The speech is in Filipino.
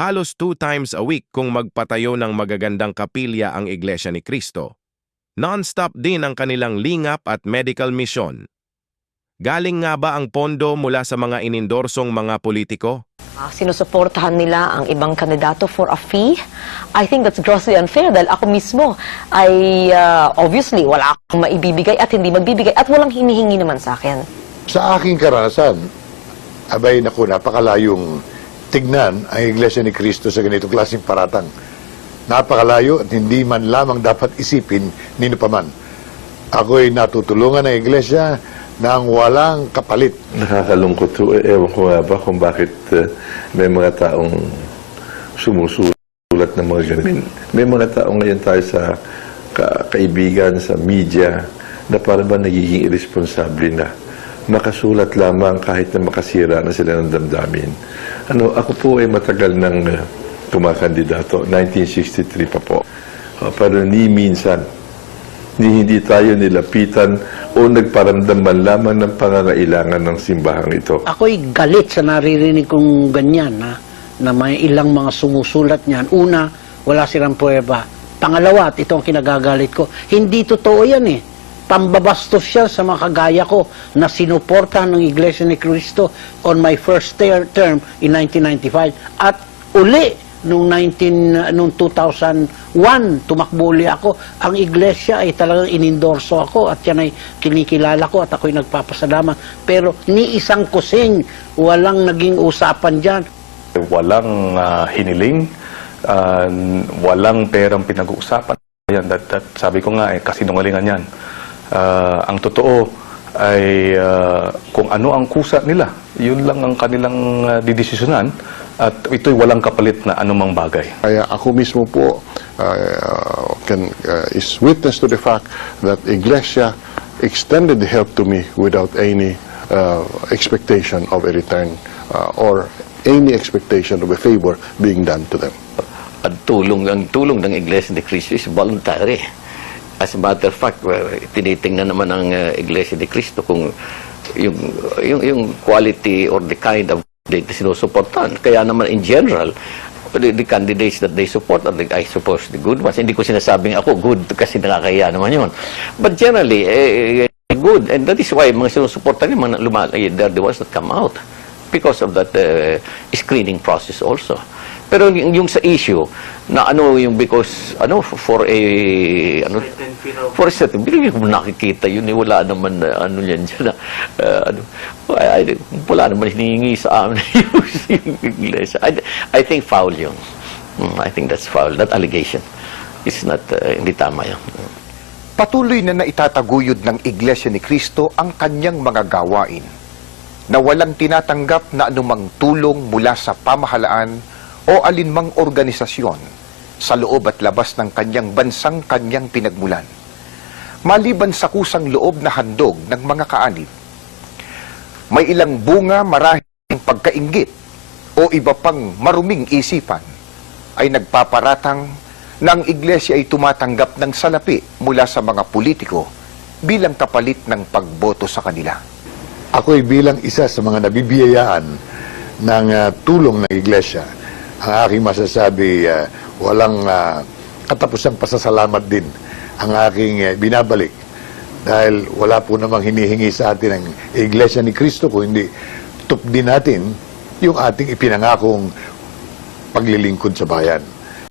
Halos 2 times a week kung magpatayo ng magagandang kapilya ang Iglesia ni Cristo. Non-stop din ang kanilang lingap at medical mission. Galing nga ba ang pondo mula sa mga inindorsong mga politiko? Sinusuportahan nila ang ibang kandidato for a fee. I think that's grossly unfair dahil ako mismo ay obviously wala akong maibibigay at hindi magbibigay at walang hinihingi naman sa akin. Sa aking karanasan, abay naku, napakalayong tignan ang Iglesia ni Cristo sa ganitong klaseng paratang. Napakalayo at hindi man lamang dapat isipin nino paman. Ako'y natutulungan ng Iglesia nang walang kapalit. Nakakalungkot po. Ewan ko nga ba kung bakit may mga taong sumusulat ng mga ganun. May mga taong ngayon tayo sa kaibigan, sa media, na parang ba nagiging irresponsable na. Makasulat lamang kahit na makasira na sila ng damdamin. Ako po ay matagal ng kumakandidato. 1963 pa po. Pero ni minsan, hindi tayo nilapitan o nagparamdam man lamang ng pangangailangan ng simbahang ito. Ako'y galit sa naririnig kong ganyan, na may ilang mga sumusulat niyan. Una, wala silang pruweba. Pangalawa, at ito ang kinagagalit ko, hindi totoo yan eh. Pambabastos siya sa mga kagaya ko na sinuportahan ng Iglesia ni Cristo on my first term in 1995. At uli, noong 2001, tumakbo uli ako. Ang iglesia ay talagang inendorso ako at yan ay kinikilala ko at ako'y nagpapasalamat. Pero ni isang kusing, walang naging usapan dyan. Walang hiniling, walang perang pinag-uusapan. Yan, sabi ko nga, kasinungalingan yan. Ang totoo ay kung ano ang kusa nila, yun lang ang kanilang didesisyonan. At ito'y walang kapalit na anumang bagay. Kaya ako mismo po is witness to the fact that Iglesia extended the help to me without any expectation of a return or any expectation of a favor being done to them. Ang tulong ng Iglesia ni Cristo is voluntary. As a matter of fact, tinitingnan naman ng Iglesia ni Cristo kung yung quality or the kind of sinusuportan. Kaya naman in general, the candidates that they support are, I suppose, the good ones. Hindi ko sinasabing ako good kasi nakakaya naman yun. But generally, good. And that is why mga sinusuportan yung they're the ones that come out because of that screening process also. Pero yung sa issue na because for a certain period kung nakikita yun wala naman yan dyan wala naman hinihingi sa amin yung iglesia. I think foul yun. I think that's foul. That allegation is not hindi tama yun. Patuloy na naitataguyod ng Iglesia ni Cristo ang kanyang mga gawain na walang tinatanggap na anumang tulong mula sa pamahalaan o alinmang organisasyon sa loob at labas ng kanyang bansang kanyang pinagmulan, maliban sa kusang loob na handog ng mga kaanib. May ilang bunga marahil pagkainggit o iba pang maruming isipan ay nagpaparatang na ang iglesia ay tumatanggap ng salapi mula sa mga politiko bilang kapalit ng pagboto sa kanila. Ako'y bilang isa sa mga nabibiyayaan ng tulong ng iglesia. Ang aking masasabi, walang katapusang pasasalamat din ang aking binabalik. Dahil wala po namang hinihingi sa atin ang Iglesia ni Cristo kung hindi tupdin natin yung ating ipinangakong paglilingkod sa bayan.